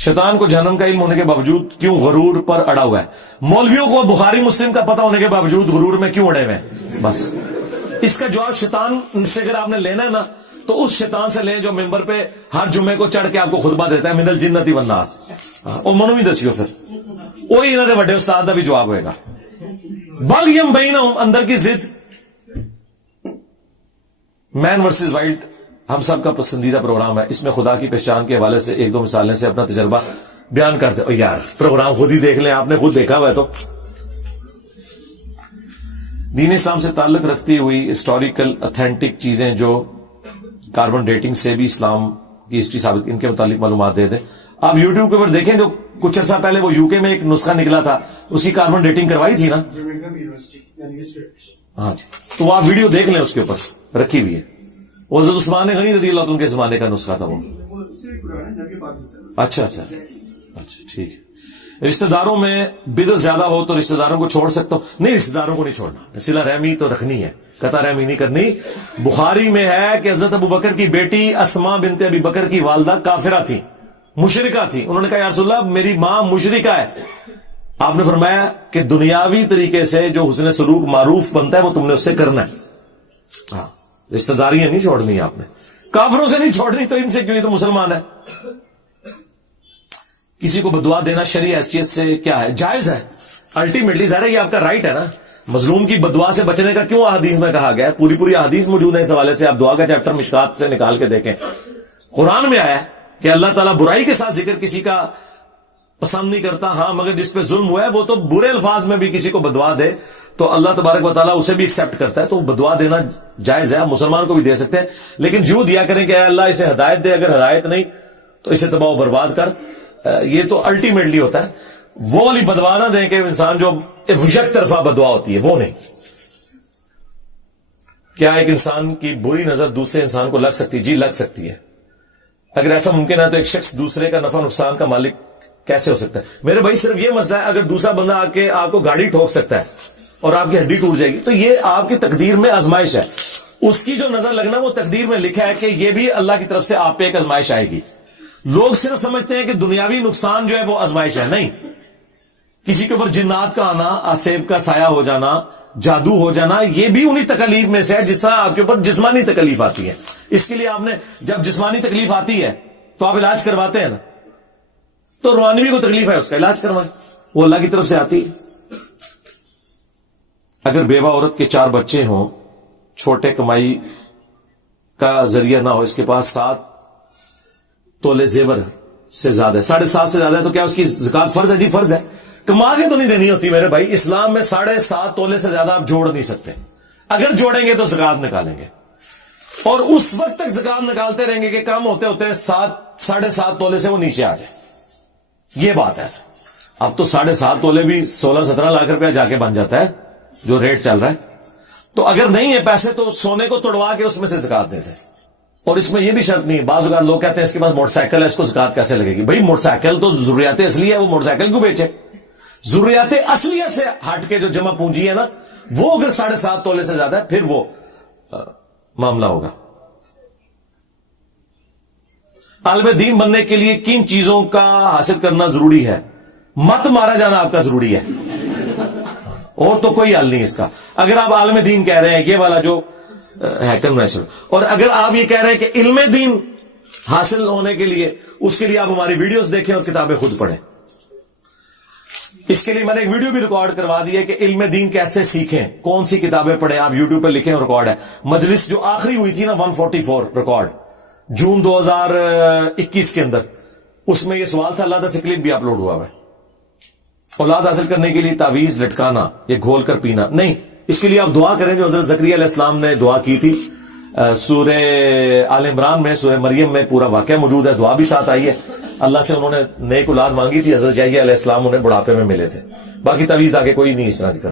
शैतान को जहन्नम का इल्म होने के बावजूद क्यों गुरूर पर अड़ा हुआ है? मौलवियों को बुखारी मुस्लिम का पता होने के बावजूद गुरूर में क्यों अड़े हुए हैं? बस इसका जवाब शैतान से अगर आपने लेना है ना, तो उस शैतान से लें जो मिंबर पे हर जुमे को चढ़ के आपको खुतबा देता है मिनल जिन्नती वन्नास। और मनु भी दसियो फिर वही इन्होंने बड़े उस्ताद का भी जवाब होएगा। बागियम बैनहुम, अंदर की जिद। मैन वर्सेस वाइल्ड हम सब का पसंदीदा प्रोग्राम है। इसमें खुदा की पहचान के हवाले से एक दो मिसालें से अपना तजर्बा बयान करते हो। यार प्रोग्राम खुद ही देख लें, आपने खुद देखा हुआ है। तो दीन इस्लाम से ताल्लुक रखती हुई हिस्टोरिकल ऑथेंटिक चीजें जो कार्बन डेटिंग से भी इस्लाम की हिस्ट्री साबित, इनके मुतालिक मालूमात दे दें। आप यूट्यूब के ऊपर देखें, जो कुछ अर्सा पहले वो यूके में एक नुस्खा निकला था, उसकी कार्बन डेटिंग करवाई थी ना। हाँ जी, तो आप वीडियो देख लें, उसके ऊपर रखी हुई है। वो हज़रत उस्मान गनी रज़ी अल्लाह के जमाने का नुस्खा था वो। अच्छा अच्छा अच्छा, ठीक है। रिश्तेदारों में बिदअत ज्यादा हो तो रिश्तेदारों को छोड़ सकता हूं? नहीं, रिश्तेदारों को नहीं छोड़ना, सिला रहमी तो रखनी है, कता रहमी नहीं करनी। बुखारी में है कि हजरत अबू बकर की बेटी अस्मा बिनते अबी बकर की वालदा काफिरा थी, मुशरिका थी। उन्होंने कहा या रसूलल्लाह मेरी मां मुशरिका है। आपने फरमाया कि दुनियावी तरीके से जो हुस्न सलूक मारूफ बनता है वो तुमने उससे करना है। हाँ, रिश्तेदारियां नहीं छोड़नी आपने, काफिरों से नहीं छोड़नी, तो इनसे क्यों, नहीं तो मुसलमान है। किसी को बदुआ देना शरई हैसियत से क्या है? जायज है। अल्टीमेटली ज़ाहिर है ये आपका राइट है ना। मजलूम की बदुआ से बचने का क्यों अहादीस में कहा गया है? पूरी पूरी अहादीस मौजूद है इस हवाले से। आप दुआ का चैप्टर मिशकात से निकाल के देखें, कुरान में आया है कि अल्लाह ताला बुराई के साथ जिक्र किसी का पसंद नहीं करता। हाँ, मगर जिस पे जुल्म हुआ है वो तो बुरे अल्फाज में भी किसी को बदुआ दे तो अल्लाह तबारक व तआला उसे भी एक्सेप्ट करता है। तो बदुआ देना जायज है, आप मुसलमान को भी दे सकते हैं, लेकिन जो दिया करें कि अल्लाह इसे हिदायत दे, अगर हिदायत नहीं तो इसे तबाह बर्बाद कर, ये तो अल्टीमेटली होता है। वो वाली बदवा ना दें कि इंसान जो एक तरफा बदवा होती है, वो नहीं। क्या एक इंसान की बुरी नजर दूसरे इंसान को लग सकती है? जी लग सकती है। अगर ऐसा मुमकिन है तो एक शख्स दूसरे का नफा नुकसान का मालिक कैसे हो सकता है? मेरे भाई सिर्फ ये मसला है, अगर दूसरा बंदा आके आपको गाड़ी ठोक सकता है और आपकी हड्डी टूट जाएगी तो ये आपकी तकदीर में आजमाइश है। उसकी जो नजर लगना वो तकदीर में लिखा है कि ये भी अल्लाह की तरफ से आप पे एक आजमाइश आएगी। लोग सिर्फ समझते हैं कि दुनियावी नुकसान जो है वो आजमाइश है। नहीं, किसी के ऊपर जिन्नात का आना, आसेब का साया हो जाना, जादू हो जाना, ये भी उन्हीं तकलीफ में से है जिस तरह आपके ऊपर जिस्मानी तकलीफ आती है। इसके लिए आपने जब जिस्मानी तकलीफ आती है तो आप इलाज करवाते हैं ना, तो रूहानी भी को तकलीफ है उसका इलाज करवाएं, वो अल्लाह की तरफ से आती है। अगर बेवा औरत के 4 बच्चे हों, छोटे कमाई का जरिया ना हो, इसके पास 7 तोले जेवर से ज्यादा है, 7.5 से ज्यादा है, तो क्या उसकी ज़कात फर्ज है? जी फर्ज है। कमा के तो नहीं देनी होती मेरे भाई। इस्लाम में 7.5 तोले से ज्यादा आप जोड़ नहीं सकते। अगर जोड़ेंगे तो ज़कात निकालेंगे और उस वक्त तक ज़कात निकालते रहेंगे कि काम होते होते 7.5 तोले से वो नीचे आ जाए। ये बात है। अब तो 7.5 तोले भी 16-17 लाख रुपया जाके बन जाता है जो रेट चल रहा है। तो अगर नहीं है पैसे तो सोने को तोड़वा के उसमें से ज़कात दे दें। और इसमें यह भी शर्त नहीं, बाज़ औक़ात लोग कहते हैं इसके पास मोटरसाइकिल है, इसको ज़कात कैसे लगेगी? भाई मोटरसाइकिल तो ज़रूरियात असली है, वो मोटरसाइकिल क्यों बेचे? ज़रूरियात असलियत से हट के जो जमा पूंजी है ना, वो अगर 7.5 तोले से ज्यादा है फिर वो मामला होगा। आलिम दीन बनने के लिए किन चीजों का हासिल करना जरूरी है? मत मारा जाना आपका जरूरी है, और तो कोई हल नहीं इसका। अगर आप आलिम दीन कह रहे हैं, ये वाला जो है कन्वेंशन, और अगर आप ये कह रहे हैं कि इल्म दीन हासिल होने के लिए, उसके लिए आप हमारी वीडियोस देखें और किताबें खुद पढ़ें। इसके लिए मैंने एक वीडियो भी रिकॉर्ड करवा दी है कि इल्म दीन कैसे सीखें, कौन सी किताबें पढ़ें। आप यूट्यूब पर लिखें, रिकॉर्ड है। मजलिस जो आखिरी हुई थी ना 144 रिकॉर्ड जून 2021 के अंदर, उसमें यह सवाल था, अल्लाह से क्लिप भी अपलोड हुआ है। औलाद हासिल करने के लिए तावीज लटकाना, ये घोल कर पीना नहीं, इसके लिए आप दुआ करें जो हजरत ज़करिया अलैहिस्सलाम ने दुआ की थी। सूरह आल इमरान में, सूरह मरियम में पूरा वाकया मौजूद है, दुआ भी साथ आई है। अल्लाह से उन्होंने नेक औलाद मांगी थी, हजरत याह्या अलैहिस्सलाम उन्हें बुढ़ापे में मिले थे। बाकी तावीज आगे कोई नहीं इस तरह की।